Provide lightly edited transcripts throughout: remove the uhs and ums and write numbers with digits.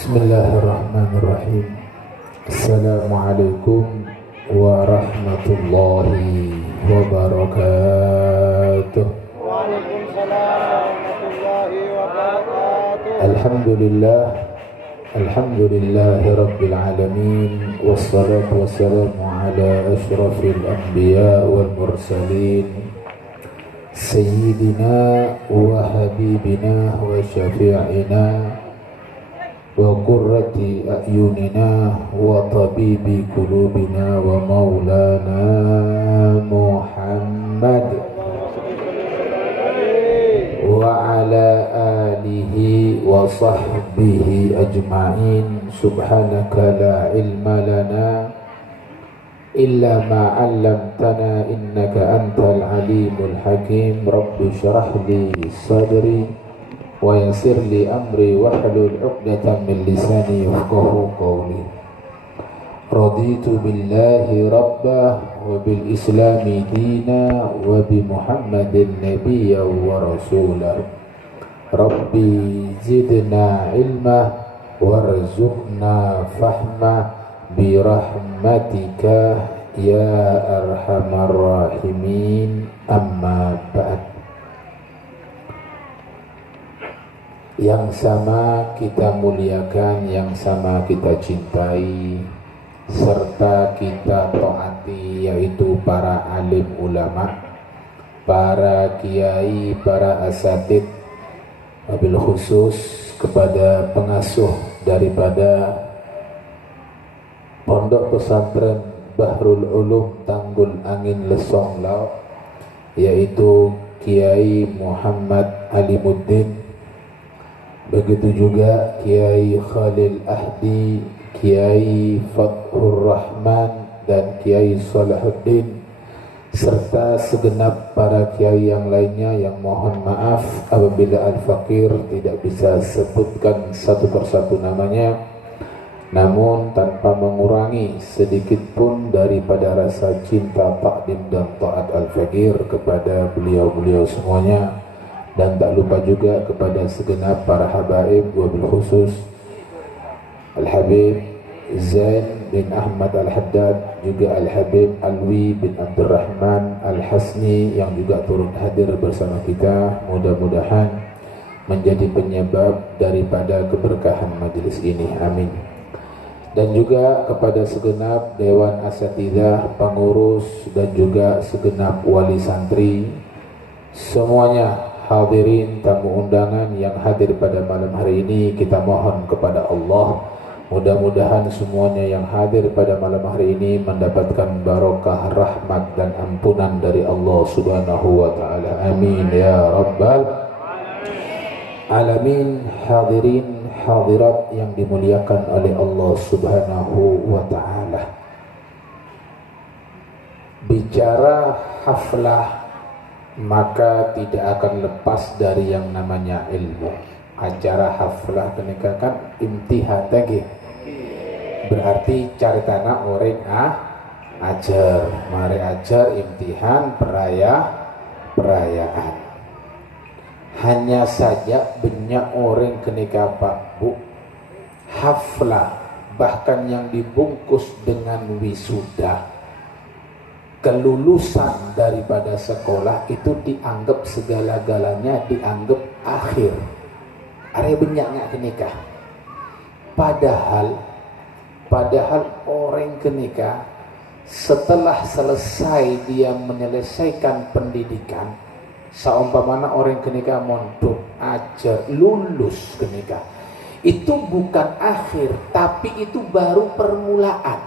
Bismillahirrahmanirrahim. Assalamualaikum warahmatullahi wabarakatuh. Waalaikumsalam warahmatullahi wabarakatuh. Alhamdulillahi rabbil alamin. Wassalatu wassalamu ala ashrafil anbiya wal mursalin, Sayyidina wa habibina wa syafi'ina wa qurrati a'yunina wa tabibi qulubina wa maulana Muhammad wa ala alihi wa sahbihi ajma'in. Subhanaka la ilma lana illa ma 'allamtana innaka antal alimul hakim. Rabbi shrah li sadri wa yassir li amri wahlul 'uqdatam min lisani yafqahu qawli. Raditu billahi rabba wa bil islami dina wa bi Muhammadin nabiyya wa rasulah. Rabbi zidna ilma warzuqna fahma bi rahmatika ya arhamar rahimin. Amma ba'd. Yang sama kita muliakan, yang sama kita cintai, serta kita taati, yaitu para alim ulama, para kiai, para asatid, wabil khusus kepada pengasuh daripada Pondok Pesantren Bahrul Ulum Tanggul Angin Lesong Laut, yaitu Kiai Muhammad Alimuddin. Begitu juga Kiai Khalil Ahdi, Kiai Fathur Rahman, dan Kiai Salahuddin, serta segenap para kiai yang lainnya yang mohon maaf apabila Al-Fakir tidak bisa sebutkan satu persatu namanya, namun tanpa mengurangi sedikit pun daripada rasa cinta, takdim dan taat Al-Fakir kepada beliau-beliau semuanya. Dan tak lupa juga kepada segenap para habaib, wabil khusus Al-Habib Zain bin Ahmad Al-Haddad, juga Al-Habib Alwi bin Abdurrahman Al-Hasni yang juga turut hadir bersama kita. Mudah-mudahan menjadi penyebab daripada keberkahan majelis ini, amin. Dan juga kepada segenap Dewan Asatidzah, pengurus, dan juga segenap wali santri semuanya, hadirin tamu undangan yang hadir pada malam hari ini, kita mohon kepada Allah mudah-mudahan semuanya yang hadir pada malam hari ini mendapatkan barokah, rahmat dan ampunan dari Allah Subhanahu wa taala. Amin ya rabbal alamin. Hadirin hadirat yang dimuliakan oleh Allah Subhanahu wa taala. Bicara haflah maka tidak akan lepas dari yang namanya ilmu. Acara haflah kenika kan imtihan tadi, berarti cari tanah orang ajar, mari ajar, imtihan, perayaan. Hanya saja banyak orang kenika Pak Bu haflah bahkan yang dibungkus dengan wisuda, kelulusan daripada sekolah itu dianggap segala-galanya, dianggap akhir. Ada banyak nggak kenikah? Padahal orang kenikah setelah selesai dia menyelesaikan pendidikan, seumpamanya orang kenikah mondok ajar lulus kenikah, itu bukan akhir, tapi itu baru permulaan.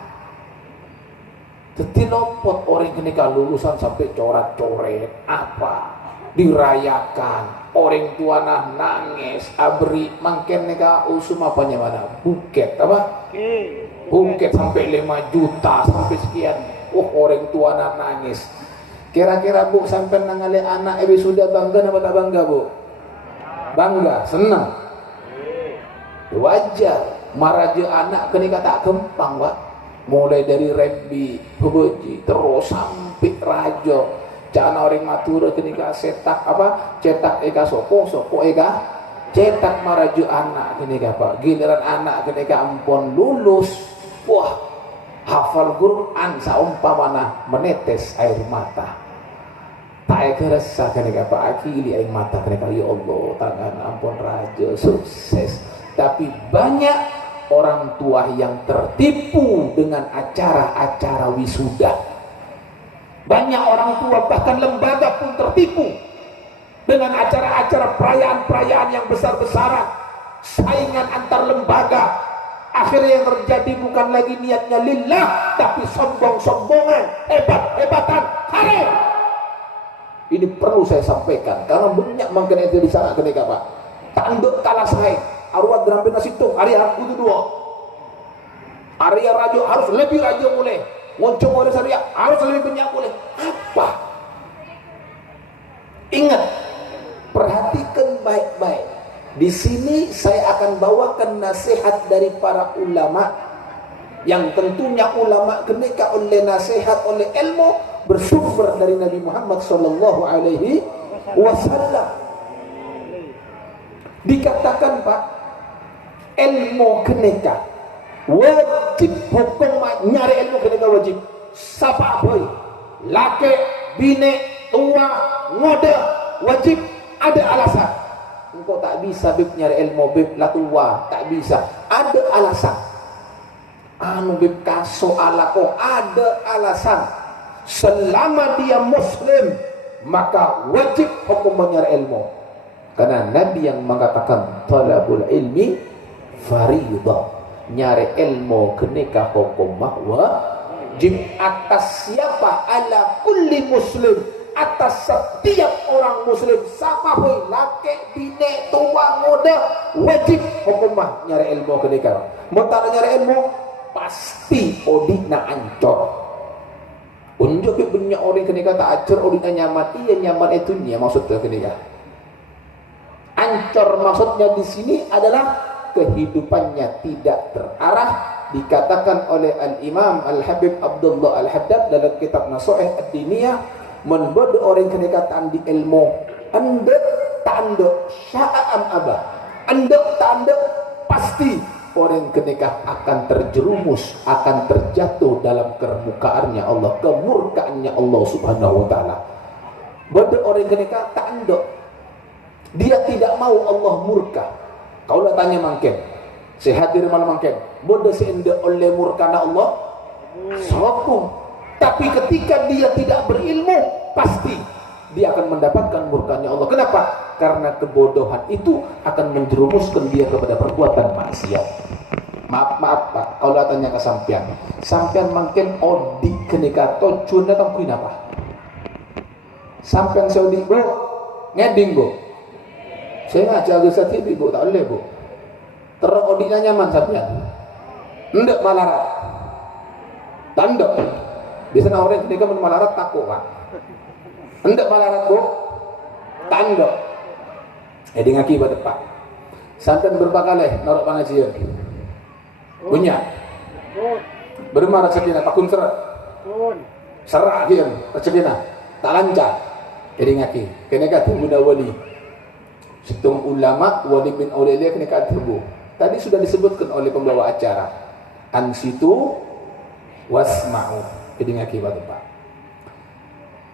Jadi lopot orang kenika lulusan sampai coret-coret apa dirayakan, orang tua nangis abri mangken neka usum apanya mana buket apa buket sampai 5 juta sampai sekian. Orang tua nangis. Kira-kira Bu sampai nangale anak sudah bangga apa tak bangga Bu? Bangga, senang, wajar. Maraja anak kenika tak kempang Pak, mulai dari rembi bebeji terus sampai raja. Jangan orang matura ketika cetak eka soko eka cetak maraju anak kene Pak, giliran anak kene ampun lulus, wah hafal Quran saumpamana menetes air mata. Tak kerasa kene Pak, akili air mata kene ya Allah, tangan ampun raja sukses. Tapi banyak orang tua yang tertipu dengan acara-acara wisuda. Banyak orang tua bahkan lembaga pun tertipu dengan acara-acara perayaan-perayaan yang besar-besaran, saingan antar lembaga. Akhirnya yang terjadi bukan lagi niatnya lillah, tapi sombong-sombongan, hebat-hebatan, haram. Ini perlu saya sampaikan karena banyak mungkin itu di sana ketika Pak. Tanduk kalah saing, arwah drambe nasitung, area kudu dua. Area rajo harus lebih rajo mulai. Ngoncong oleh syariah harus lebih banyak boleh. Apa? Ingat, perhatikan baik-baik. Di sini saya akan bawakan nasihat dari para ulama yang tentunya ulama ketika oleh nasihat oleh ilmu bersumber dari Nabi Muhammad sallallahu alaihi wasallam. Dikatakan Pak, ilmu kenika wajib hukum nyari ilmu ketika wajib. Siapa boy, laki, bine, tua, ngode, wajib ada alasan. Engkau tak bisa bib nyari ilmu bib lah tua, tak bisa. Ada alasan. Anu bib kaso alako ada alasan. Selama dia muslim maka wajib hukum menyari ilmu. Karena Nabi yang mengatakan talabul ilmi faridah. Nyari ilmu kenika hukum wajib atas siapa? Ala kulli muslim, atas setiap orang muslim, sama pun laki, bine, tua, muda, wajib hukum nyari ilmu kenika. Mau tak nyari ilmu pasti odina ancor. Unjuk punya orang kenika tak ancor, odina nyaman. Iya nyaman itu nya maksudnya kenika. Ancor maksudnya di sini adalah kehidupannya tidak terarah. Dikatakan oleh Al-Imam Al-Habib Abdullah Al-Haddad dalam kitab Nasihat Ad-Diniyah, membuat orang kenekatan di ilmu anda tanda sya'am abah, anda tanda pasti orang kenikah akan terjerumus, akan terjatuh dalam kemurkaannya Allah, kemurkaannya Allah Subhanahu wa taala. Bada orang kenikah tanda dia tidak mau Allah murka. Kau lah tanya mangken, sehat dari mana mangken? Bodoh seende oleh murkana Allah, sokong. Tapi ketika dia tidak berilmu, pasti dia akan mendapatkan murkanya Allah. Kenapa? Karena kebodohan itu akan menjerumuskan dia kepada perbuatan maksiat. Maaf Pak, kau lah tanya ke sampean mangken odi kenika tojuna kamu apa? Sampean saudi bro, ngeding bro. Saya ngajak Ustaz TV bu, tak boleh bu. Terang odiknya nyaman sampean. Ndak malarat. Tanduk. Biasanya orang ketika malarat takut Pak. Ndak malarat bu. Tanduk. Jadi ngakibat Pak. Sampean berapa kali norok pengajian? Punya. Bermarah sekian takun serat. Serak dia, sekian. Tak lancar. Jadi ngaki. Kena kata Buddha wali. Situng ulama wali bin auliya kena katabu. Tadi sudah disebutkan oleh pembawa acara. Ansitu wasma'u. Jadi ngakibat Pak.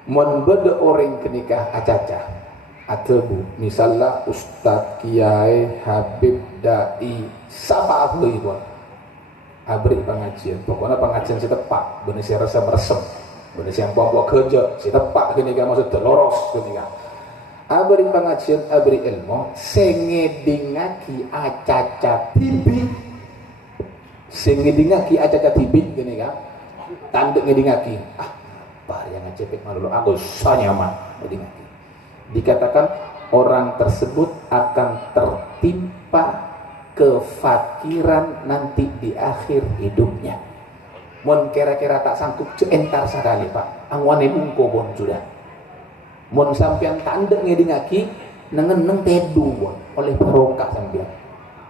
Mun beda orang kenikah acaca. Atebu. Misalnya Ustaz, Kiai, Habib, Dai, siapa apa itu? Abri pengajian. Pokoknya pengajian si tepak. Benar saya rasa meresem. Benar saya bawa kerja. Si tepak kenikah maksud loros kenikah. Abri pengajian, abri ilmu, sengedingaki acaca tibi, sengedingaki acaca tibi, gini kan? Tanduk ngedingaki, apa yang ngecepet malu aku sanyaman ngedingaki. Dikatakan orang tersebut akan tertimpa kefakiran nanti di akhir hidupnya. Mon kira-kira tak sanggup entar sekali Pak, angwane bungko bon sudah. Mon sampean tanda ngedingaki nengen tedung bon oleh barokah sampean.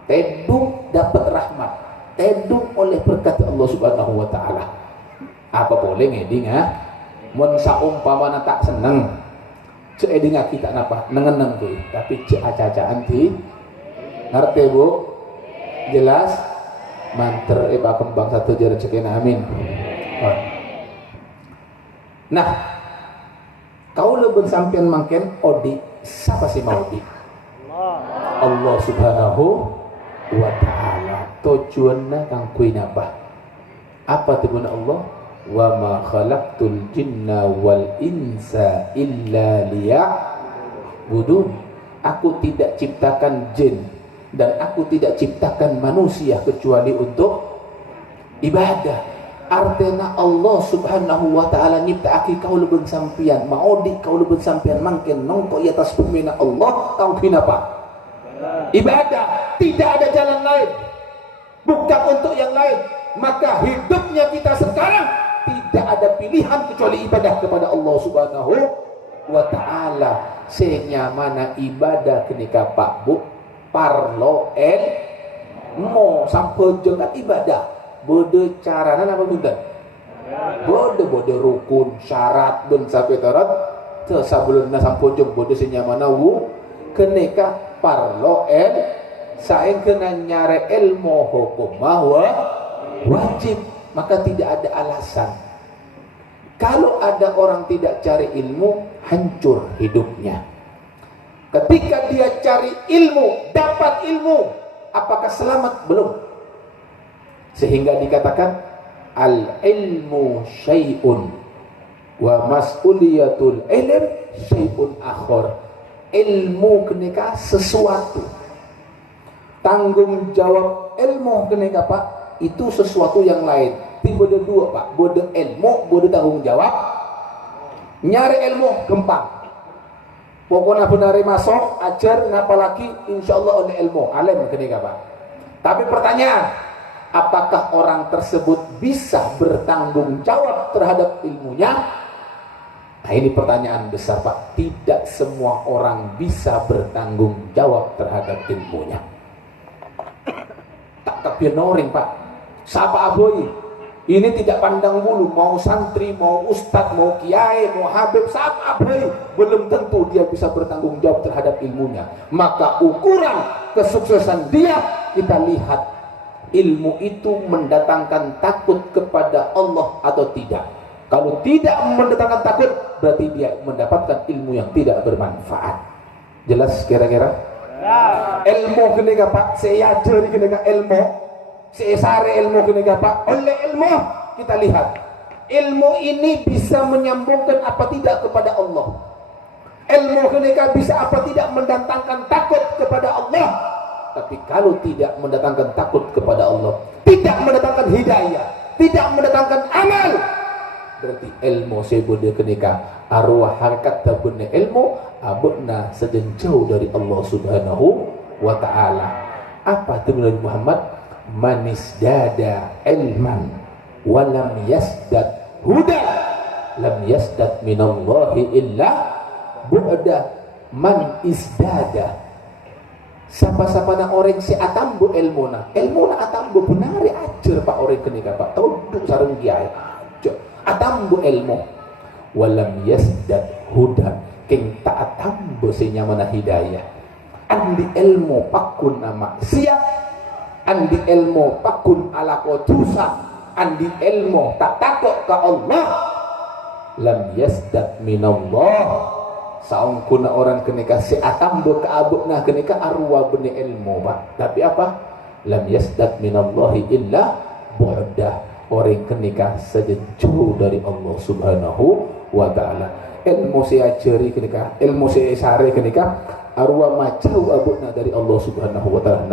Tedung dapat rahmat, tedung oleh berkat Allah Subhanahu wa taala. Apa boleh ngeding mon saumpamana tak seneng. Cek edingaki tak napa nengen kuwi, tapi cek aca-acaan Ngerti Bu? Jelas? Manter Pak kembang satu jari cekena amin. Nah, kau lebih sampean mangken odi, siapa sih mau odi? Allah Subhanahu wa ta'ala. Tujuannya kang kuih apa? Apa tujuan Allah? Wa ma khalaqtul jinna wal insa illa liya'budun. Aku tidak ciptakan jin dan aku tidak ciptakan manusia kecuali untuk ibadah. Artinya Allah Subhanahu wa ta'ala nyiptaaki kau lebih sampian maudi kau lebih sampian mangken nongko i atas bumi Allah kau kenapa? Ibadah. Tidak ada jalan lain, bukan untuk yang lain. Maka hidupnya kita sekarang tidak ada pilihan kecuali ibadah kepada Allah Subhanahu wa ta'ala. Sehingga mana ibadah kenika Pak Bu parlo mo sampai jangan ibadah bode carana apa bunda bode rukun syarat ben sampai tarat te sabuluna sampai jeng bode senyamana wu kenika parlo saeng kena nyare ilmu hukum bahwa wajib. Maka tidak ada alasan kalau ada orang tidak cari ilmu hancur hidupnya. Ketika dia cari ilmu, dapat ilmu, apakah selamat? Belum. Sehingga dikatakan al-ilmu syai'un wa mas'uliyatul ilm syai'un akhar. Ilmu kenika sesuatu, tanggung jawab ilmu kenika Pak itu sesuatu yang lain. Tiba ada dua Pak, bode ilmu, bode tanggung jawab. Nyari ilmu gampang, pokoknya benari masuk ajar ngapa lagi insyaallah oleh ilmu alim kenika Pak. Tapi pertanyaan, apakah orang tersebut bisa bertanggung jawab terhadap ilmunya? Nah ini pertanyaan besar Pak. Tidak semua orang bisa bertanggung jawab terhadap ilmunya. Tak kepionoring Pak. Siapa aboy? Ini tidak pandang bulu, mau santri, mau ustadz, mau kiai, mau habib, siapa aboy? Belum tentu dia bisa bertanggung jawab terhadap ilmunya. Maka ukuran kesuksesan dia kita lihat ilmu itu mendatangkan takut kepada Allah atau tidak. Kalau tidak mendatangkan takut, berarti dia mendapatkan ilmu yang tidak bermanfaat. Jelas kira-kira? Ilmu kenika Pak, saya ajari kenika ilmu, saya sare ilmu kenika Pak. Oleh ilmu kita lihat, ilmu ini bisa menyambungkan apa tidak kepada Allah. Ilmu kenika bisa apa tidak mendatangkan takut kepada Allah. Tapi kalau tidak mendatangkan takut kepada Allah, tidak mendatangkan hidayah, tidak mendatangkan amal, berarti ilmu sebut kenika arwah hakikat tabunna ilmu abuna sejenjauh dari Allah Subhanahu wa ta'ala. Apa itu Nabi Muhammad? Manis dada ilman walam yasdad huda lam yasdad minallahi illa bu'da man isdada. Siapa-siapa na orang si atambu ilmuna atambu benari ajar Pak orang kenika Pak tunduk sareng kiai atambu ilmu walam yasdad huda king tak atambu senyamana hidayah. Andi ilmu pakun nama siap, andi ilmu pakun ala kotusa, andi ilmu tak takut ke Allah, lam yasdad minallah. Saung kuna orang kenika si atambu ke abukna kenika arwa beni ilmu Pak. Tapi apa? Lam yasdad minallahi illa bu'dah. Orang kenika sejauh dari Allah Subhanahu wa ta'ala. Ilmu saya ajari kenika, ilmu saya sare kenika arwa macau abukna dari Allah Subhanahu wa ta'ala.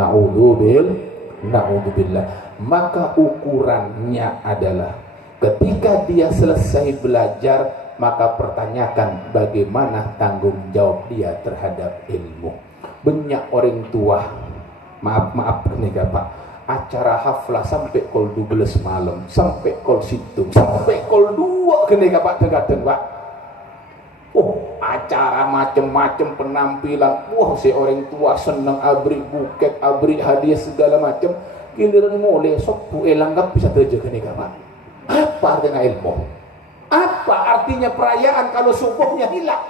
Na'udzubillah. Maka ukurannya adalah ketika dia selesai belajar, maka pertanyakan bagaimana tanggung jawab dia terhadap ilmu. Banyak orang tua, maaf kenika Pak, acara haflah sampai kol 12 malam, sampai kol situng, sampai kol 2 kenika Pak kadang Pak. Acara macam-macam penampilan. Si orang tua senang abri buket, abri hadiah segala macam. Giliran mulai sok elanggap bisa terjadi kenika Pak. Apa artinya ilmu? Apa artinya perayaan kalau subuhnya hilang?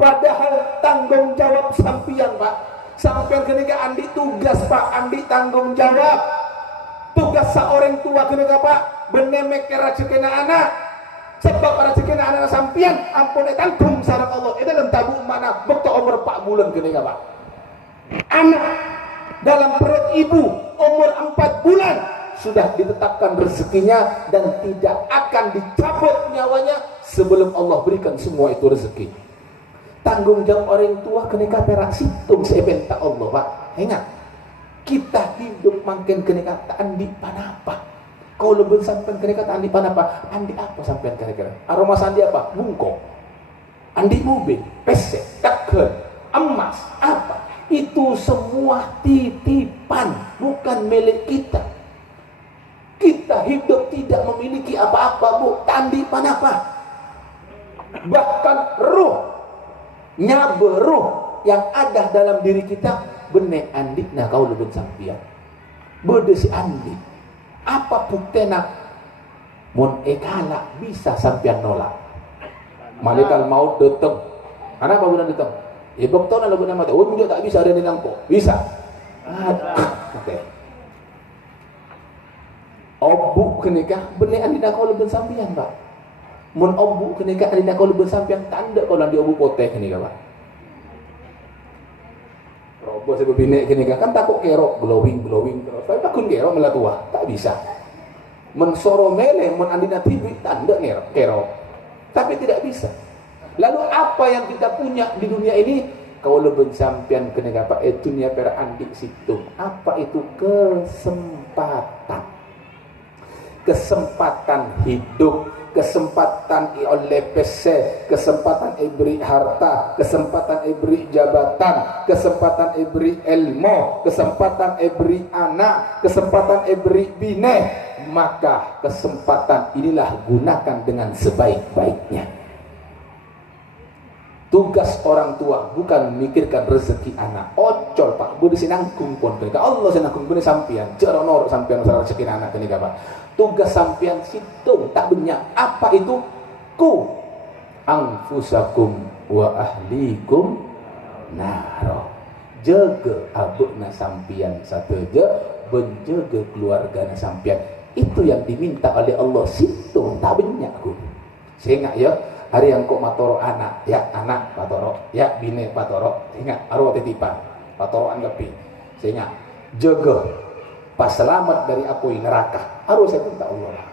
Padahal tanggung jawab sampian Pak. Sampian kenika andi tugas Pak, andi tanggung jawab. Tugas seorang tua kenika Pak, benemek rezekina anak. Sebab rezekina anak sampian ampun tanggung sareng Allah. Itu dalam tabung mana bekto umur 4 bulan kenika Pak. Anak dalam perut ibu umur 4 bulan sudah ditetapkan rezekinya dan tidak akan dicabut nyawanya sebelum Allah berikan semua itu rezeki. Tanggung jawab orang tua kenika perak situng sebentar Allah Pak. Ingat, kita hidup makin kenika tak andi panapa. Kau lebih sampai kenika tak andi panapa. Andi apa sampai kira-kira? Aroma sandi apa? Bungkong. Andi mobil, pesek, taker, emas, apa? Itu semua titipan, bukan milik kita. Kita hidup tidak memiliki apa-apa Bu, tandi panapa. Bahkan ruh, nyabe ruh yang ada dalam diri kita benek andi nah kau lebih sampian. Bode si andi. Apa buktena mun ekala bisa sampian nolak. Malaikat maut datang. Kenapa bukan datang? Ya buktona lebih nama tak. Oh tak bisa ada di nangko. Bisa. Oke. Obu kenikah benih andi nak kau lebih sampian Pak. Mun obu kenikah andi nak kau lebih sampian tanda kau di obu poteh kenikah Pak. Robo sebab bini kenikah kan takut kerok glowing terus. Tapi takut kerok melatua tak bisa. Men soro mele mun andi nak tibi tanda kerok. Tapi tidak bisa. Lalu apa yang kita punya di dunia ini? Kau lebih sampian kenikah Pak. Dunia pera andi situ. Apa itu? Kesempatan. Kesempatan hidup, kesempatan oleh PC, kesempatan beri harta, kesempatan beri jabatan, kesempatan beri ilmu, kesempatan beri anak, kesempatan beri bine. Maka kesempatan inilah gunakan dengan sebaik-baiknya. Tugas orang tua bukan memikirkan rezeki anak. Ocol Pak, bude sinangkung pun kenika Allah sinangkung bude sampian. Ceronor sampian rezeki anak kenika Pak. Tugas sampian situng tak banyak. Apa itu? Ku anfusakum wa ahlikum naro. Jaga abukna sampian sateja, benjaga keluargana sampian. Itu yang diminta oleh Allah situng tak banyak ku. Sehingga ya hari yang kok matoro anak, ya anak patoro, ya bine patoro, ingat arwah titipan, patoro anggapi, sehingga jaga pas selamat dari api neraka, harus saya minta Allah lah.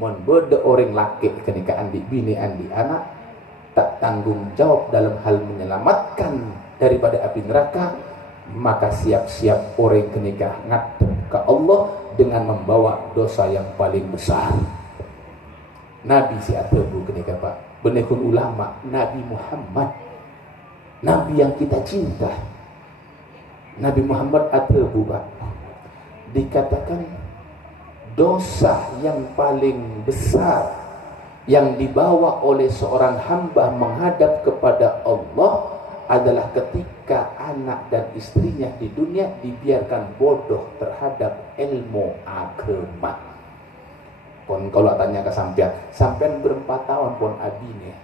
Mon beda orang laki ketika andi bine andi anak tak tanggung jawab dalam hal menyelamatkan daripada api neraka, maka siap-siap orang kenika ngadep ke Allah dengan membawa dosa yang paling besar. Nabi si atebu kenika Pak, benekun ulama Nabi Muhammad, Nabi yang kita cinta. Nabi Muhammad atebu Pak, dikatakan dosa yang paling besar yang dibawa oleh seorang hamba menghadap kepada Allah adalah ketika anak dan istrinya di dunia dibiarkan bodoh terhadap ilmu agama. Pon kalau tanya ke sampean berempat tahun pon abine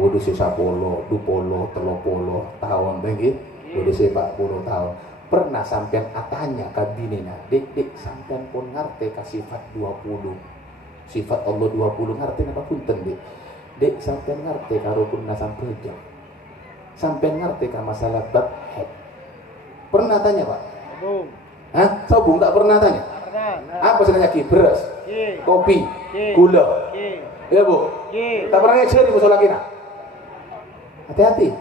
bodoh sisa polo, 20, 30 tahun begitu, bodoh sisa 40 tahun. Pernah sampean atanya ke binina, dek sampean pon ngerti ke sifat 20, sifat Allah 20 ngerti apa punten dek sampean ngerti karo kunna sampeja, sampean ngerti ke masalah bab head. Pernah tanya Pak? Hah? Sobung tak pernah tanya? Apa sebenarnya beras, kopi, gula, ya Bu? Tak pernah ngejar ibu solakina. Hati-hati.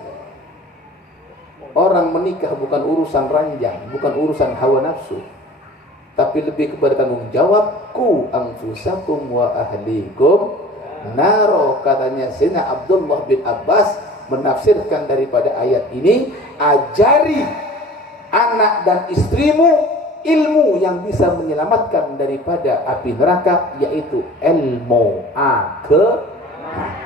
Orang menikah bukan urusan ranjang, bukan urusan hawa nafsu, tapi lebih kepada tanggung jawab. Ku anfusakum wa ahlikum naro, katanya Sayyidina Abdullah bin Abbas menafsirkan daripada ayat ini, ajari anak dan istrimu ilmu yang bisa menyelamatkan daripada api neraka, yaitu ilmu agama.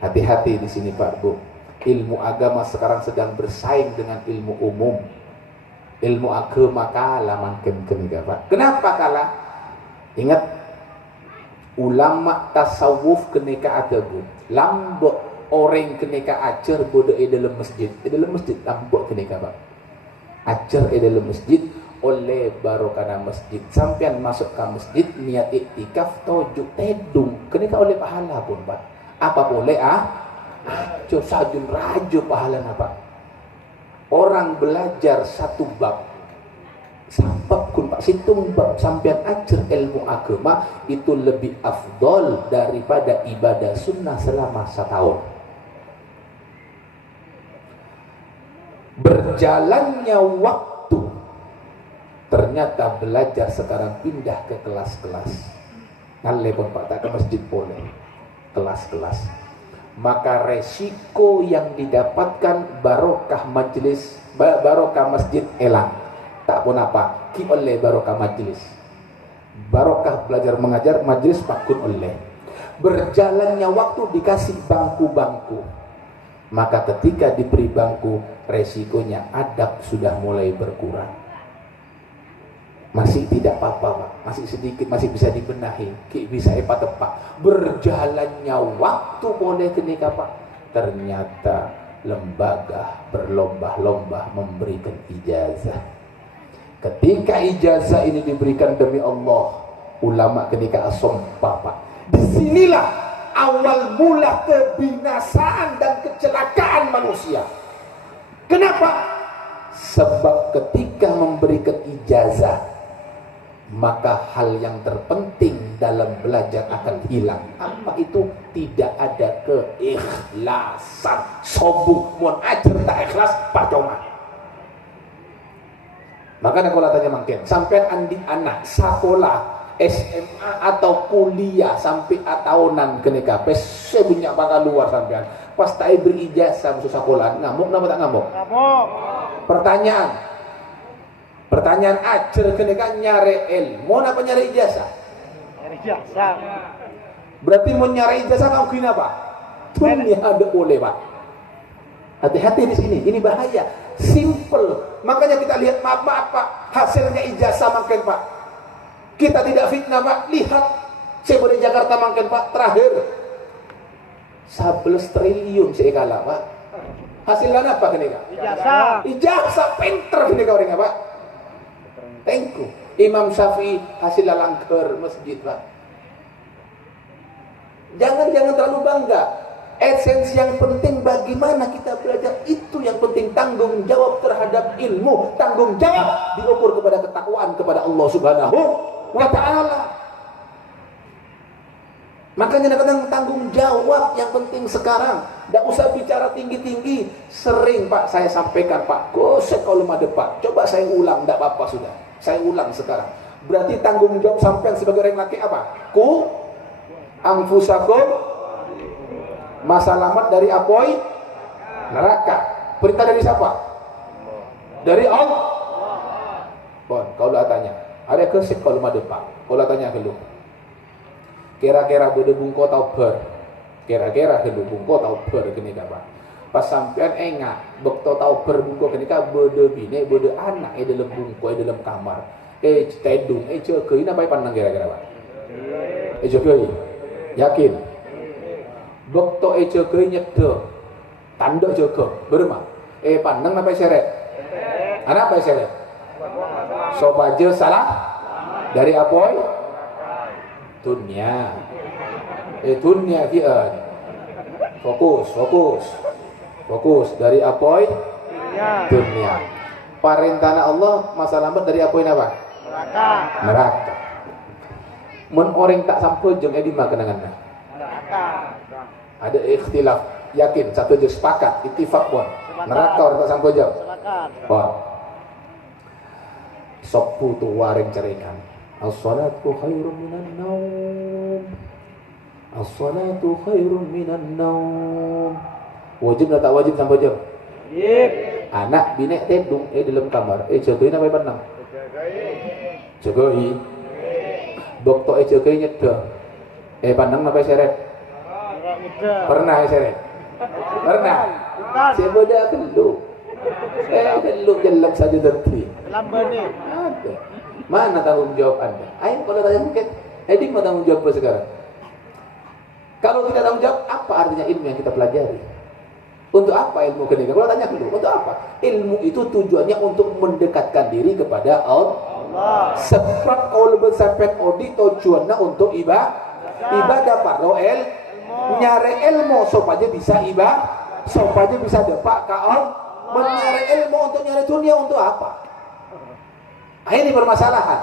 Hati-hati di sini Pak Bu. Ilmu agama sekarang sedang bersaing dengan ilmu umum. Ilmu agama kalah makin kenika Pak. Kenapa kalah? Ingat, ulama tasawuf keneka atagu lambok orang keneka ajar bodoh dalam masjid lambok keneka bang ajar dalam masjid oleh barokana masjid sampean masuk ke masjid niat iktikaf tojuk tedung keneka oleh pahala pun pak apa boleh ajo sajun rajo pahala apa orang belajar satu bab sabab kun pak situng bab sampean ajar ilmu agama itu lebih afdol daripada ibadah sunnah selama setahun. Berjalannya waktu ternyata belajar sekarang pindah ke kelas-kelas ngalle pun pak tak ke masjid boleh kelas-kelas maka resiko yang didapatkan barokah majelis barokah masjid elang tak pun apa ki oleh barokah majlis barokah belajar mengajar majlis pakun oleh berjalannya waktu dikasih bangku-bangku maka ketika diberi bangku resikonya adab sudah mulai berkurang masih tidak apa-apa Pak masih sedikit masih bisa dibenahi ki bisa tepat berjalannya waktu boleh kenika Pak ternyata lembaga berlomba-lomba memberikan ijazah. Ketika ijazah ini diberikan demi Allah, ulama ketika sumpah Pak. Disinilah awal mula kebinasaan dan kecelakaan manusia. Kenapa? Sebab ketika memberikan ijazah, maka hal yang terpenting dalam belajar akan hilang. Apa itu? Tidak ada keikhlasan. Sobuk mon ajar tak ikhlas, percuma. Makanya kalau tanya mungkin sampai andi anak sekolah SMA atau kuliah sampai tahunan kenika pes sebanyak bakal luar sampean pas tak beri ijazah masuk sekolah ngamuk napa tak ngamuk? Ngamuk. Pertanyaan ajar kenika nyari ilmu napa nyari ijazah? Nyari ijazah. Berarti mau nyari ijazah kau kena apa? Dunia ada boleh Pak. Hati-hati di sini, ini bahaya. Simple. Makanya kita lihat maaf Pak, hasilnya ijazah makin Pak. Kita tidak fitnah Pak. Lihat, saya boleh Jakarta makin Pak. Terakhir 11 triliun saya kalah Pak. Hasilnya apa kenika? Ijazah. Ijazah pinter kenika orang Pak. Thank you. Imam Syafi'i hasilnya langgar masjid Pak. Jangan terlalu bangga. Esensi yang penting bagaimana kita belajar itu yang penting tanggung jawab terhadap ilmu, tanggung jawab diukur kepada ketakwaan kepada Allah Subhanahu wa taala. Makanya kadang tanggung jawab yang penting sekarang. Tidak usah bicara tinggi-tinggi. Sering Pak saya sampaikan Pak, gosek kalau ada Pak. Coba saya ulang, tidak apa-apa sudah. Saya ulang sekarang. Berarti tanggung jawab sampean sebagai orang laki apa? Ku anfusakum masalamat dari apoi neraka. Perintah dari siapa? Dari Allah. Bon, kau dah tanya. Ada kesik kalau ada Pak. Kau dah tanya ke lu. Kira-kira bede bungko tau ber. Kira-kira ke lu bungko tau ber kini Pak. Pas sampean enggak, bekto tau ber bungko kini bede bine, bede anak dalam bungko dalam kamar. Tedung, cekei apa pandang kira-kira Pak? Cekei. Yakin? Bekto jaga nyedo tanda jaga berma pandang apa seret anak apa seret sobaje salah dari apoy dunia dunia kian fokus dari apoy dunia parentana Allah masa lambat dari apoy apa neraka mun orang tak sampai jeng di makananganna neraka. Ada ikhtilaf, yakin satu je sepakat, ittifaq pun. Neraka orang tak sampai jauh. Bon. Sok putu waring cerikan. As-salatu khairun minan naum. As-salatu khairun minan naum. Wajib tak wajib sampai jauh? Wajib. Anak binek tedung dalam kamar. Jagain apa pandang? Jagai. Doktor jagai nyeda. Pandang apa seret? Pernah seret? Pernah? Saya bodoh keluk. Keluk jelek saja terti. Lamban ni. Ada. Mana tanggung jawab Anda? Ayo kalau tanya mungkin. Edik mau tanggung jawab apa sekarang? Kalau tidak tanggung jawab, apa artinya ilmu yang kita pelajari? Untuk apa ilmu ketika? Kalau tanya dulu, untuk apa? Ilmu itu tujuannya untuk mendekatkan diri kepada Allah. Sebab kalau bersampai audit tujuannya untuk ibadah parlo nyari ilmu supaya bisa supaya bisa dapat ke Allah. Mencari ilmu untuk nyari dunia untuk apa? Ini permasalahan.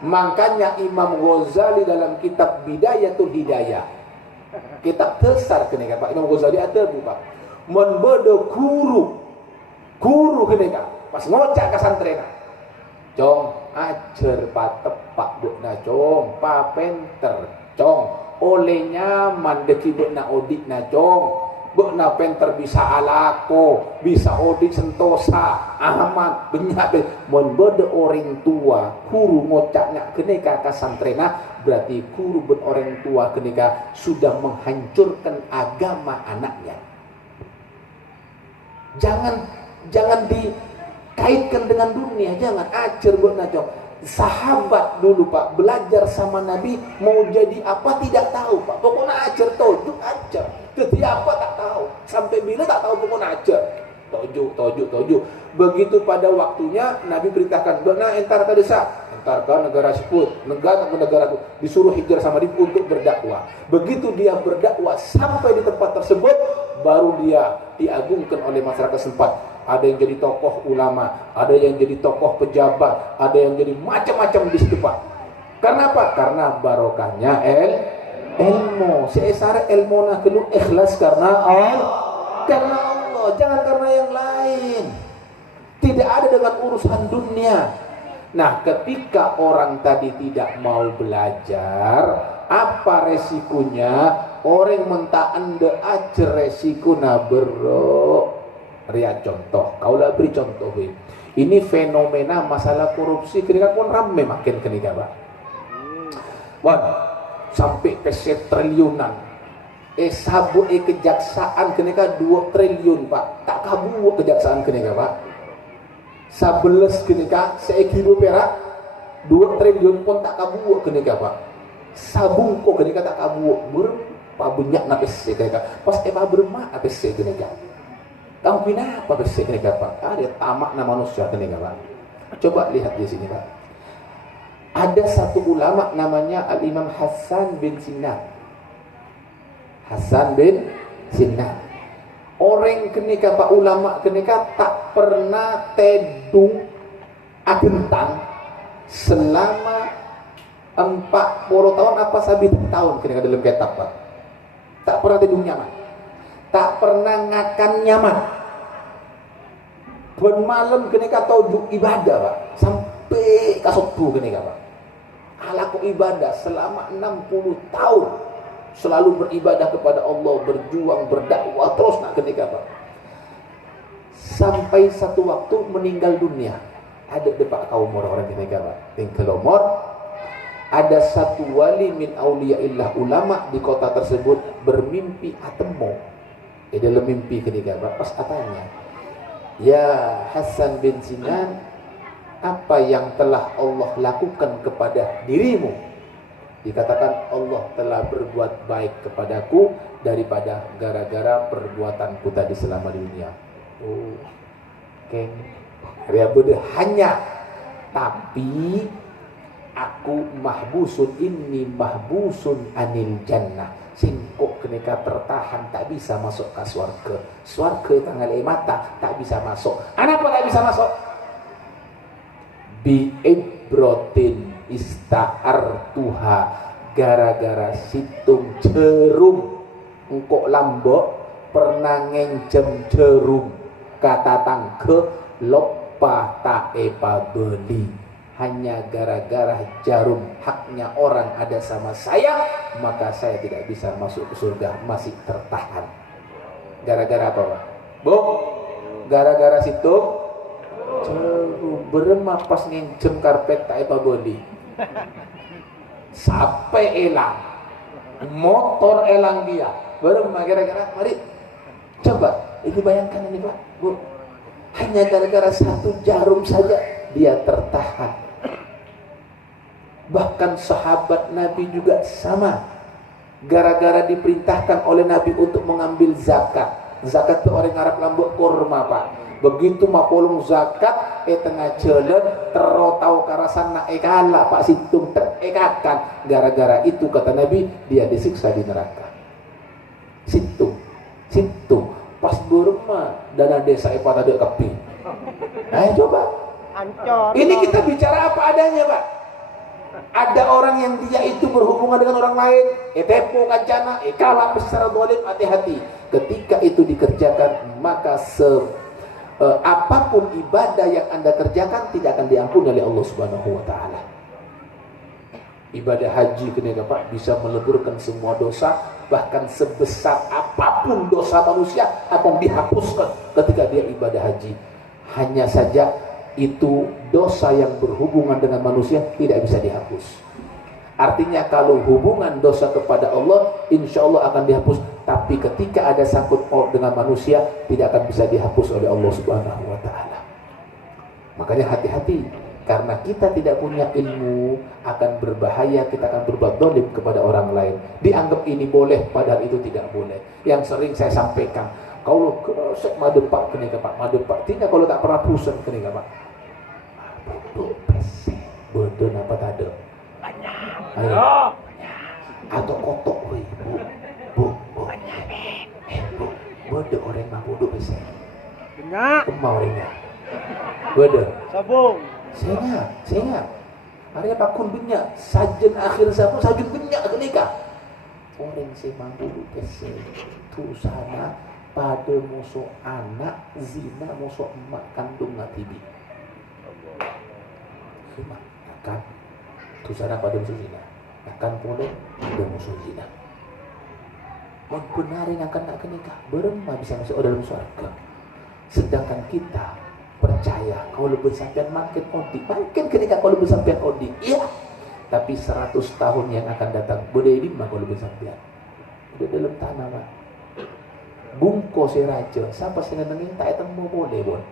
Makanya Imam Ghazali dalam kitab Bidayatul Hidayah, kitab besar kenika Pak Imam Ghazali ada buka membedo guru kenika pas ngocak ke santrena cong ajar patepak bukna cong papenter cong oleh nyaman deki bukna odik na cong bukna penter bisa alako bisa odik sentosa aman benyak membedo orang tua guru ngocaknya kenika ke santrena berarti guru ben orang tua ketika sudah menghancurkan agama anaknya. Jangan dikaitkan dengan dunia, jangan ajar buat najong. Sahabat dulu Pak belajar sama Nabi mau jadi apa tidak tahu Pak. Pokoknya ajar tojuk ajar. Jadi apa tak tahu. Sampai bila tak tahu pokoknya ajar. Tojuk. Begitu pada waktunya Nabi perintahkan, "Nah, entar ke desa, entar ke negara siput, negara disuruh hijrah sama dia untuk berdakwah." Begitu dia berdakwah sampai di tempat tersebut, baru dia diagungkan oleh masyarakat setempat. Ada yang jadi tokoh ulama, ada yang jadi tokoh pejabat, ada yang jadi macam-macam di situ Pak. Karena apa? Karena barokahnya ilmu. Seesar ilmu nak kelu ikhlas karena Allah, jangan karena yang lain. Tidak ada dengan urusan dunia. Nah, ketika orang tadi tidak mau belajar, apa resikonya? Orang mentah anda aja resiko bro. Ria contoh, kaulah beri contoh. Ini fenomena masalah korupsi ketika pun rame makin kenika Pak. Wan, sampai peset triliunan. Sabu kejaksaan kenika 2 triliun Pak. Tak kabu kejaksaan kenika Pak. 11 kenika seekilo perak 2 triliun pun tak kabu kenika Pak. Sabungko kenika tak kabu berapa banyak napes kenika. Pas bermak napes kenika. Kamu pina apa bersih kenika Pak? Ada tamak na manusia kenika Pak. Coba lihat di sini Pak. Ada satu ulama namanya Al-Imam Hasan bin Sinan. Orang kenika Pak ulama kenika tak pernah tedung agentang selama 40 tahun apa sabit tahun kenika dalam kitab Pak. Tak pernah tedung nyaman. Tak pernah ngakan nyaman. Ben malam kenika tojuk ibadah Pak. Sampai kasobu kenika Pak. Alaku ibadah selama 60 tahun. Selalu beribadah kepada Allah, berjuang, berdakwah terus nak ketika Pak. Sampai satu waktu meninggal dunia. Ada depak kaum orang-orang ketika Pak. Tingkelomor ada satu wali min auliyaillah ulama di kota tersebut bermimpi atemo. Dalam mimpi ketika Pak pas katanya, "Ya Hasan bin Sinan, apa yang telah Allah lakukan kepada dirimu?" Dikatakan Allah telah berbuat baik kepadaku daripada gara-gara perbuatanku tadi selama di dunia. Oh, oke. Hanya tapi aku mahbusun anil jannah. Singkok kenika tertahan tak bisa masuk ke swarga tanggal mata tak bisa masuk. Kenapa tak bisa masuk? Bi'ibrotin ista'artuha, gara-gara situng jerum engkok lambok pernah ngenjem jerum kata tangke lopa taepa beli. Hanya gara-gara jarum haknya orang ada sama saya, maka saya tidak bisa masuk ke surga, masih tertahan. Gara-gara apa Pak? Bu, gara-gara situ beremah pas ngencem karpet tak apa boli. Sampai elang, motor elang dia. Beremah gara-gara, mari coba, ini bayangkan ini Pak, Bu. Hanya gara-gara satu jarum saja dia tertahan. Bahkan sahabat Nabi juga sama. gara-gara diperintahkan oleh Nabi untuk mengambil zakat. Zakat itu orang Arab lambuk kurma pak. Begitu mapolong zakat tengah jalan terotau karasan nak ekala pak situng terekakan. Gara-gara itu kata Nabi dia disiksa di neraka. Situ pas berma dana desa pada ada kepi. Ayo coba. Ancor. Ini kita bicara apa adanya pak. Ada orang yang dia itu berhubungan dengan orang lain, tepo kancana, kalah secara dolim, hati-hati. Ketika itu dikerjakan, maka apapun ibadah yang Anda kerjakan tidak akan diampuni oleh Allah Subhanahu wa taala. Ibadah haji ketika Pak bisa meleburkan semua dosa, bahkan sebesar apapun dosa manusia akan dihapuskan ketika dia ibadah haji. Hanya saja itu dosa yang berhubungan dengan manusia tidak bisa dihapus. Artinya kalau hubungan dosa kepada Allah insya Allah akan dihapus, tapi ketika ada sangkut paut dengan manusia tidak akan bisa dihapus oleh Allah Subhanahu wa taala. Makanya hati-hati, karena kita tidak punya ilmu akan berbahaya, kita akan berbuat dolim kepada orang lain. Dianggap ini boleh padahal itu tidak boleh. Yang sering saya sampaikan, kalau kesek madepak kenika Pak, madepak tidak kalau tak pernah pusing kenika Pak. Bodoh pesek, bodoh apa tado? Banyak. Ayo. Atau kotok woi, bu. Bodoh orang mah bodoh pesek. Banyak. Kemau orangnya. Bodoh. Sabung. Saya. Area pakun banyak, sajen akhir sabun sajun banyak kenika. Orang semang bodoh pesek. Tu sana pada musuh anak zina musuh emak kandung ngatibi. Cuma akan tu sana pada musuh zina akan pula ada musuh zina. Benarin akan nak kenikah beremah bisa masuk dalam surga. Sedangkan kita percaya kalau lebih sampean makin kenikah kalau lebih sampean odi. Iya. Tapi 100 tahun yang akan datang boleh di mana kalau lebih sampean. Udah dalam tanah Pak. Bungko si raja siapa sih nengin tak temu boleh bon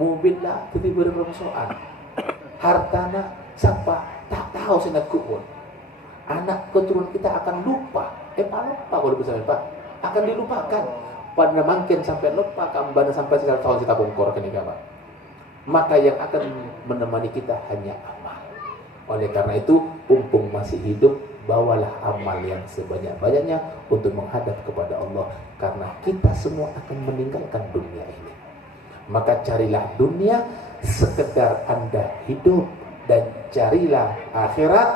mobil lah tiba-tiba berpersoalan hartana siapa tak tahu sih nak bon anak keturunan kita akan lupa lupa kalau bisa Pak akan dilupakan pada makin sampai lupa kambana sampai 100 tahun kita bongkor kenika Pak maka yang akan menemani kita hanya amal. Oleh karena itu mumpung masih hidup bawalah amal yang sebanyak-banyaknya untuk menghadap kepada Allah karena kita semua akan meninggalkan dunia ini. Maka carilah dunia sekedar Anda hidup dan carilah akhirat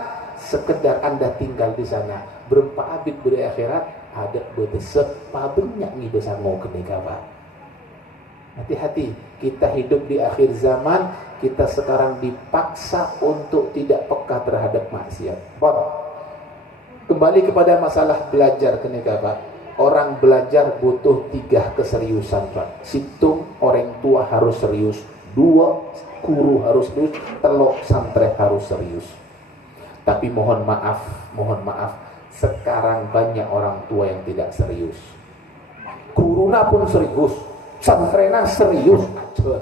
sekedar Anda tinggal di sana. Berapa abid beri akhirat ada berdesek pabenyak ni bersama kenika Pak. Hati-hati, kita hidup di akhir zaman, kita sekarang dipaksa untuk tidak peka terhadap maksiat. Kembali kepada masalah belajar kenika Pak. Orang belajar butuh 3 keseriusan Pak. Situng orang tua harus serius, 2 guru harus serius, 3 santri harus serius. Tapi mohon maaf, sekarang banyak orang tua yang tidak serius. Guruna pun serius, santrena serius aja.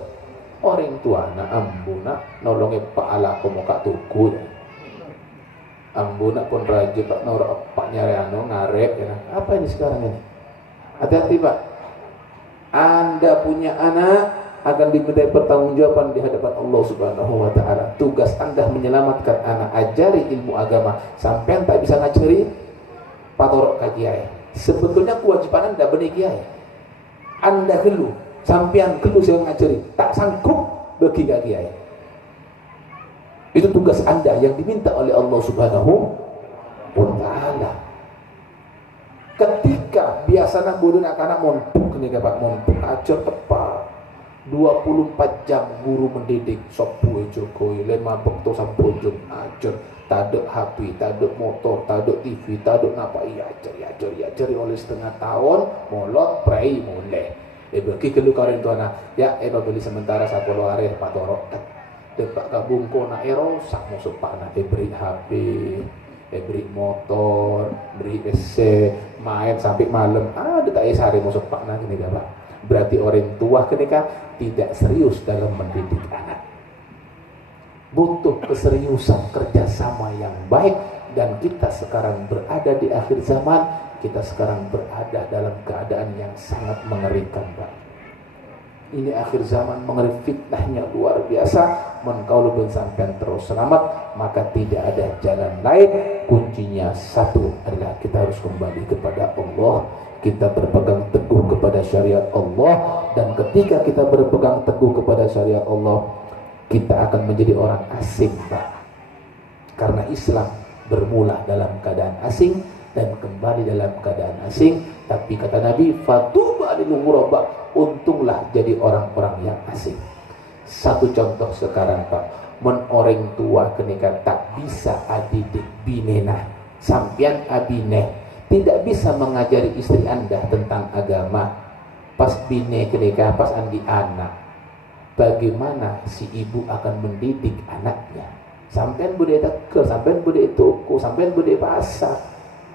Orang tua na ambuna nolongi Pak ala komo kak tuku. Ambuna pun rajin Pak norok Pak Nyareano ngarep ya. Apa ini sekarang ini? Hati-hati Pak. Anda punya anak akan dimintai pertanggungjawaban di hadapan Allah Subhanahu wa taala. Tugas Anda menyelamatkan anak, ajari ilmu agama. Sampai tak bisa ngajari patorok ka kiai. Sebetulnya kewajiban Anda benih kiai. Anda gelu, sampean gelu sing ngajari, tak sanggup bagi ka kiai. Itu tugas Anda yang diminta oleh Allah Subhanahu wa taala. Ketika biasanya bodoh anak-anak monpuk nih Pak, monpuk ajar tepat 24 jam guru mendidik sopu jokowi 5 bekto sampojong ajar tak ada HP, tak ada motor, tak ada TV, tak ada apa ajari oleh setengah tahun molot pray mulai bagi kelukaran tu anak ya beli sementara 10 hari patorok depak kabungko na sak musuh pak na beri HP beri motor beri PC main sampai malam ada tak hari musuh pak na gini Pak. Berarti orang tua ketika tidak serius dalam mendidik anak. Butuh keseriusan kerjasama yang baik Dan kita sekarang berada di akhir zaman, kita sekarang berada dalam keadaan yang sangat mengerikan, Pak. Ini akhir zaman mengeri, fitnahnya luar biasa. Kalau belum sampai terus selamat, maka tidak ada jalan lain. Kuncinya satu adalah kita harus kembali kepada Allah. Kita berpegang teguh kepada syariat Allah. Dan ketika kita berpegang teguh kepada syariat Allah, kita akan menjadi orang asing, Pak. Karena Islam bermula dalam keadaan asing dan kembali dalam keadaan asing. Tapi kata Nabi, fatuba lil ghuraba, untunglah jadi orang-orang yang asing. Satu contoh sekarang, Pak, orang tua ketika tak bisa adidik binena, sampian abineh tidak bisa mengajari istri Anda tentang agama. Pas bine ketika pas andi anak, bagaimana si ibu akan mendidik anaknya? Sampean bude tekel, sampean bude tuku, sampean bude pasar.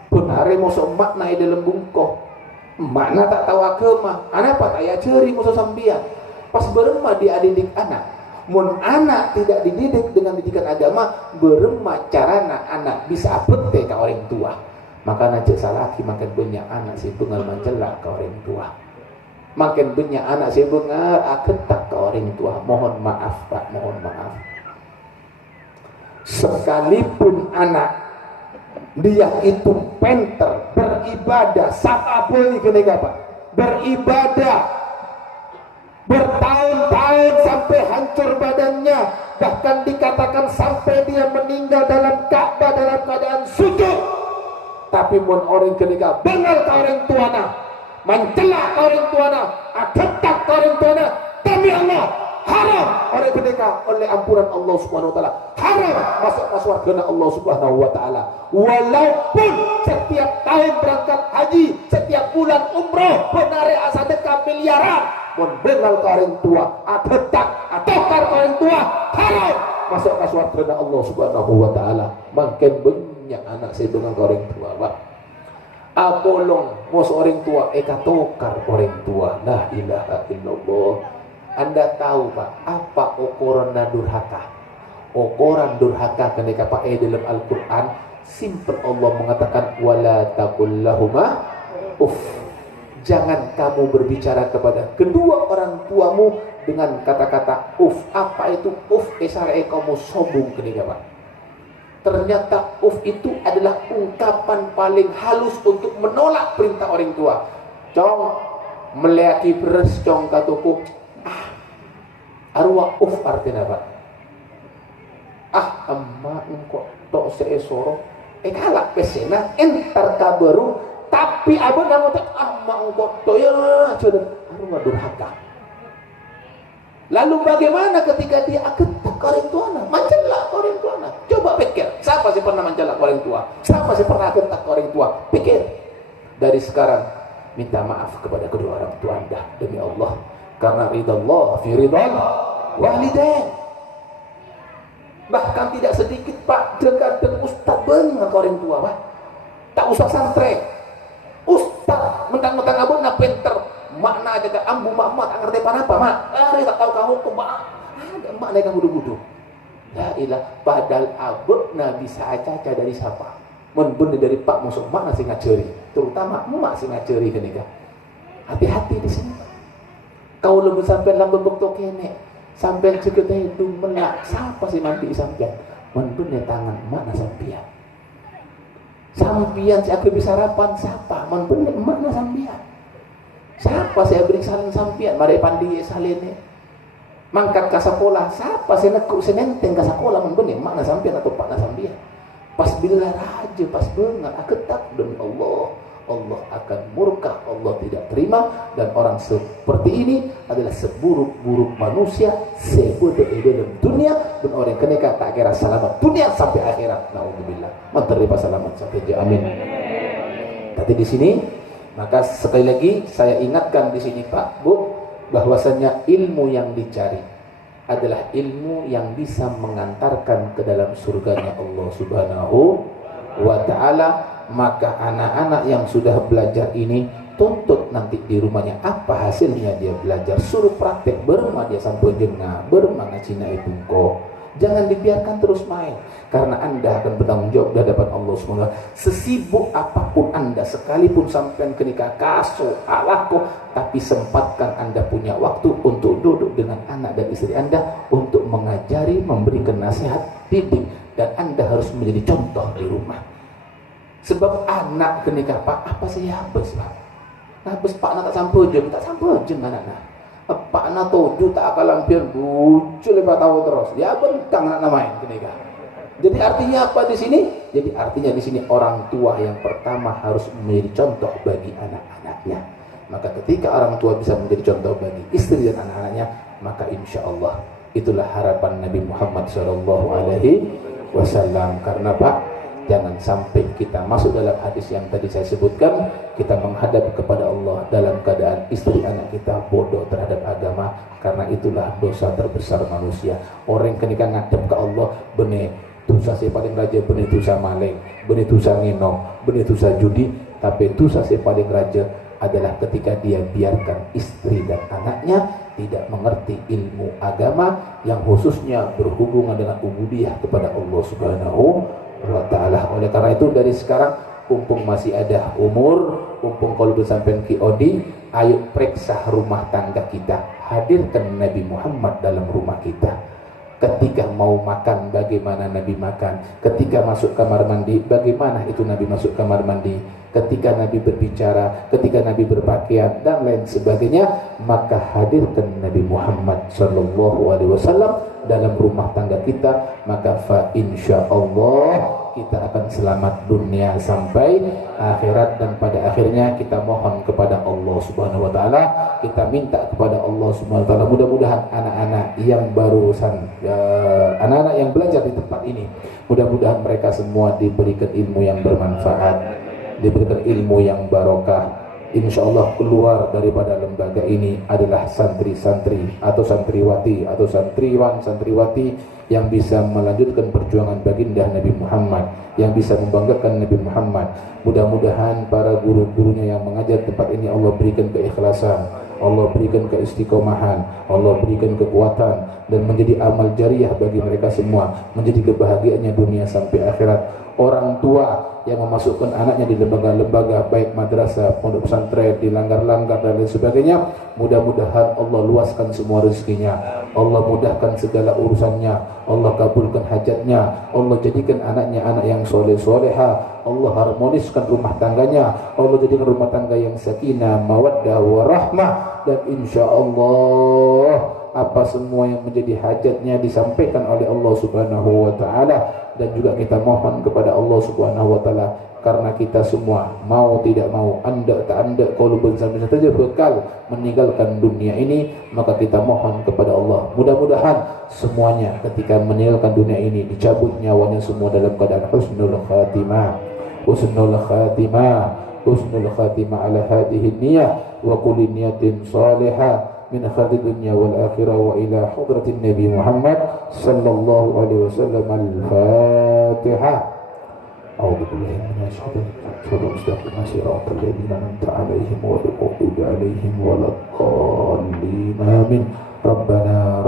Benare mosok makna dalam bungkoh. Makna tak tahu agama. Anak apa tak ya ceri mosok sampean. Pas beremah diadidik anak. Mun anak tidak dididik dengan didikan agama, beremah carana anak bisa apete ke orang tua. Maka najak salaki makin banyak anak si bengal mencelak ke orang tua. Makin banyak anak si bengal aketak ke orang tua. Mohon maaf, Pak, mohon maaf. Sekalipun anak dia itu pinter beribadah, siapa boleh kenika, Pak, beribadah bertahun-tahun sampai hancur badannya, bahkan dikatakan sampai dia meninggal dalam Ka'bah dalam keadaan sujud. Tapi mun orang kenika bengal ke orang tuana, mencela orang tuana, aketak ke orang tuana, demi Allah haram orang ketika oleh ampunan Allah Subhanahu wa taala, haram masuk surga Allah Subhanahu wa taala. Walaupun setiap tahun berangkat haji, setiap bulan umroh, benare sedekah miliaran, mun bengal ke orang tua, adetak atokar ke orang tua, haram masuk surga Allah Subhanahu wa taala. Makin banyak anak saya bengal ke orang tua, Pak. Abolong mos orang tua katokar orang tua. La ilaha illallah. Anda tahu, Pak, apa ukuran durhaka? Ukuran durhaka ketika Pak dalam Al-Quran, simple Allah mengatakan wala taqul lahuma uff. Jangan kamu berbicara kepada kedua orang tuamu dengan kata-kata uff. Apa itu uff? Esare kamu sombong ketika, Pak. Ternyata uff itu adalah ungkapan paling halus untuk menolak perintah orang tua. Cong meliaki beres cong katuku. Arwah uf artinya apa? Emak engkau tok seesoro kalak pesena entar kabaru, tapi abang kamu tak emak engkau tok ya sudah arwah durhaka. Lalu bagaimana ketika dia ketak orang tuana, mencelak orang tuana? Coba pikir, siapa sih pernah mencelak orang tua? Siapa sih pernah ketak orang tua? Pikir. Dari sekarang minta maaf kepada kedua orang tua Anda demi Allah. Karena ridha Allah fi ridhal walidain. Bahkan tidak sedikit, Pak, dengan ustaz bener orang tua, Pak. Tak usah santri. Ustaz mentang-mentang abang nak pinter, makna aja ke ambu mak tak ngerti apa-apa, mak. Tak tahu kamu ke mak. Ada mak naik kamu duduk. La ilah, padahal abang na bisa aja dari siapa? Menbener dari Pak masuk mak nasi ngajari. Terutama mak sing ngajari kenika. Hati-hati di sini. Kau lebih sampai dalam bentuk kene, sampai juga itu melak. Siapa sih mandi sampean? Mendunia tangan mana sampean? Sampean si aku bisa sarapan siapa? Mendunia mana sampean? Siapa sih beri salin sampean? Mari pandi saline. Mangkat ke sekolah. Siapa sih nekuk senenteng ke sekolah? Mendunia mana sampean atau pak sampean? Pas bila raja, pas bengal, aku tak demi Allah. Allah akan murka, Allah tidak terima, dan orang seperti ini adalah seburuk-buruk manusia sebodoh dalam dunia, dan orang keneka tak kira selamat dunia sampai akhirat. Naudzubillah. Menerima selamat sampai amin. Tapi di sini, maka sekali lagi saya ingatkan di sini Pak Bu, bahwasanya ilmu yang dicari adalah ilmu yang bisa mengantarkan ke dalam surganya Allah Subhanahu wa ta'ala. Maka anak-anak yang sudah belajar ini tuntut nanti di rumahnya apa hasilnya dia belajar, suruh praktek berma dia sampai jengah berma ngacina itu kok Jangan dibiarkan terus main, karena Anda akan bertanggung jawab di hadapan Allah SWT. Sesibuk apapun Anda, sekalipun sampai kenikah kaso, alako, tapi sempatkan Anda punya waktu untuk duduk dengan anak dan istri Anda, untuk mengajari, memberikan nasihat, didik, dan Anda harus menjadi contoh di rumah. Sebab anak kenikah Pak, apa sih habis Pak? Habis Pak nak tak sampai je, anak-anak. Pak nak tuju tak akan lampian bucul 5 tahun terus. Ya bentang nak namain kenikah. Jadi artinya apa di sini? Jadi artinya di sini orang tua yang pertama harus menjadi contoh bagi anak-anaknya. Maka ketika orang tua bisa menjadi contoh bagi istri dan anak-anaknya, maka insya Allah itulah harapan Nabi Muhammad SAW. Karena Pak, jangan sampai kita masuk dalam hadis yang tadi saya sebutkan, kita menghadap kepada Allah dalam keadaan istri anak kita bodoh terhadap agama, karena itulah dosa terbesar manusia. Orang ketika ngadep ke Allah, benih dosa saya paling raja, benih dosa maling, benih dosa nginong, benih dosa judi, tapi dosa saya paling raja adalah ketika dia biarkan istri dan anaknya tidak mengerti ilmu agama yang khususnya berhubungan dengan ubudiyah kepada Allah Subhanahu wa ta'ala. Oleh karena itu dari sekarang, mumpung masih ada umur, mumpung kalau bersampai QOD, ayo periksa rumah tangga kita, hadirkan Nabi Muhammad dalam rumah kita. Ketika mau makan, bagaimana Nabi makan? Ketika masuk kamar mandi, bagaimana itu Nabi masuk kamar mandi? Ketika Nabi berbicara, ketika Nabi berpakaian, dan lain sebagainya, maka hadirkan Nabi Muhammad SAW dalam rumah tangga kita, maka fa insya Allah kita akan selamat dunia sampai akhirat. Dan pada akhirnya kita mohon kepada Allah Subhanahu wa ta'ala, kita minta kepada Allah Subhanahu wa ta'ala, mudah-mudahan anak-anak yang barusan anak-anak yang belajar di tempat ini, mudah-mudahan mereka semua diberikan ilmu yang bermanfaat, diberikan ilmu yang barokah. Insya Allah keluar daripada lembaga ini adalah santri-santri atau santriwati atau santriwan, santriwati yang bisa melanjutkan perjuangan baginda Nabi Muhammad, yang bisa membanggakan Nabi Muhammad. Mudah-mudahan para guru-gurunya yang mengajar tempat ini Allah berikan keikhlasan, Allah berikan keistiqomahan, Allah berikan kekuatan, dan menjadi amal jariah bagi mereka semua, menjadi kebahagiaannya dunia sampai akhirat. Orang tua yang memasukkan anaknya di lembaga-lembaga baik madrasah, pondok pesantren, di langgar-langgar dan lain sebagainya, mudah-mudahan Allah luaskan semua rezekinya, Allah mudahkan segala urusannya, Allah kabulkan hajatnya, Allah jadikan anaknya anak yang soleh-soleha, Allah harmoniskan rumah tangganya, Allah jadikan rumah tangga yang sakinah, mawaddah, warahmah, dan insya Allah apa semua yang menjadi hajatnya disampaikan oleh Allah Subhanahu wa ta'ala. Dan juga kita mohon kepada Allah Subhanahu wa ta'ala, karena kita semua mau tidak mau, anda tak anda, kalau bersama saja bekal meninggalkan dunia ini, maka kita mohon kepada Allah, mudah-mudahan semuanya ketika meninggalkan dunia ini dicabut nyawanya semua dalam keadaan husnul khatimah, husnul khatimah, husnul khatimah ala hadhihi niyah wa kulli niyatin salihah min khadid dunya wal akhirah wa ila hadratin Nabi Muhammad sallallahu alaihi wasallam. Al-Fatihah. A'udzu billahi minasyaitonir rajim. Shiratal ladzina an'amta 'alaihim ghairil maghdubi 'alaihim waladdallin. Amin. Rabbana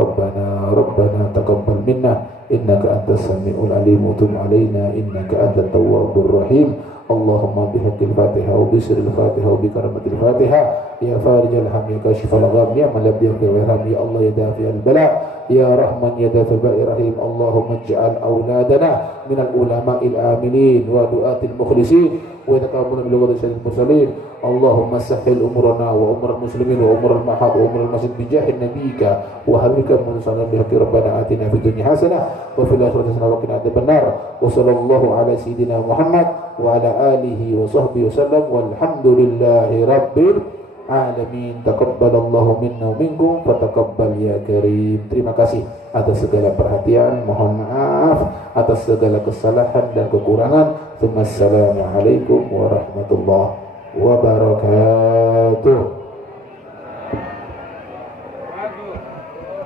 taqabbal minna innaka antas samiul alim wa tub 'alaina innaka antat tawwabur rahim. Allahumma bihaqqil Fatihah wa bisril Fatihah wa bikaramatil Fatihah ya farijal ham ya kashifal gham ya man lam yaghfir warham ya Allah ya dafi'al bala ya rahman ya dafi'al rahim. Allahumma ij'al auladana minal ulama'il amilin wa du'atil mukhlisin wa taqabbal bil ghadil mursalin. Allahumma sahhil umurana wa umur muslimin wa umur al-mahad wa umur al-masjid bi jahin nabiyika wa habibika musallam bi haqqi rabbana atina fid dunya hasanah wa fil akhirati hasanah wa qina adzabannar. Wa sallallahu ala sayidina Muhammad wa ala alihi wa sahbihi wasallam walhamdulillahi rabbil alamin. Taqabbalallahu minna wa minkum fataqabbal ya karim. Terima kasih atas segala perhatian, mohon maaf atas segala kesalahan dan kekurangan. Assalamualaikum warahmatullahi wabarakatuh.